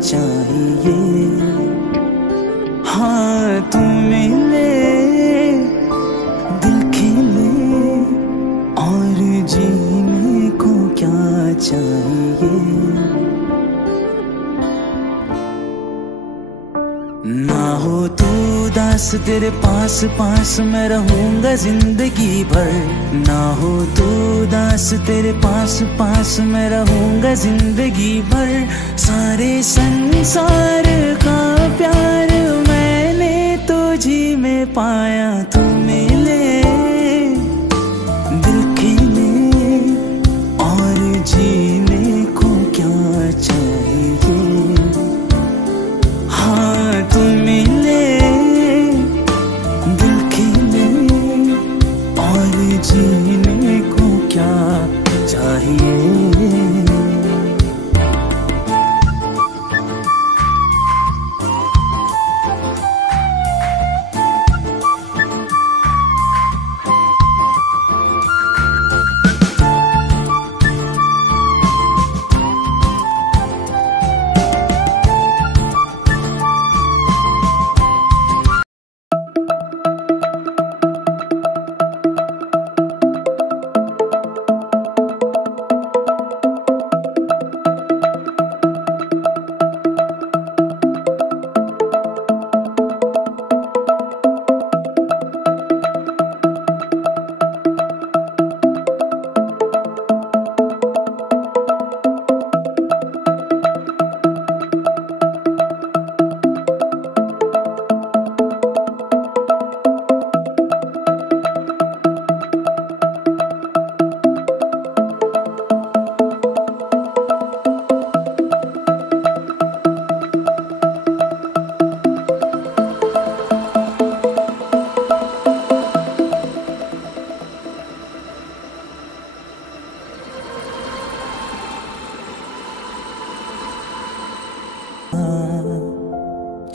चाहिए। हाँ तुम मिले, दिल खिले, और जीने को क्या चाहिए। ना हो तू उदास, तेरे पास पास मैं रहूंगा जिंदगी भर। ना हो तू उदास, तेरे पास पास मैं रहूंगा जिंदगी भर। सारे संसार का प्यार मैंने तुझी में पाया। तू मिले, दिल खिले, और जीने को क्या चाहिए। हाँ तुम मिले, दिल खिले, और जीने को क्या चाहिए।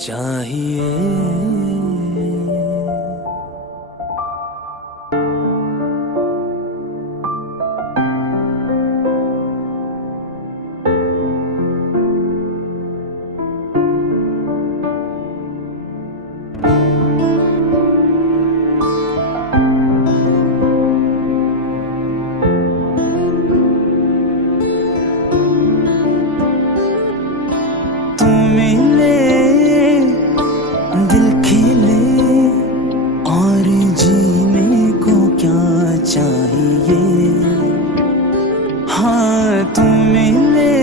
चाहिए। चाहिए। हाँ तुम मिले,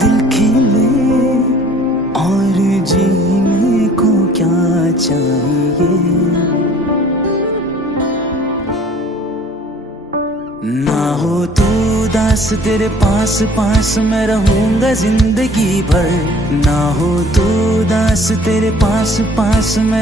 दिल खिले, और जीने को क्या चाहिए। ना हो तू उदास, तेरे पास पास मैं रहूंगा जिंदगी भर। ना हो तू उदास, तेरे पास पास मैं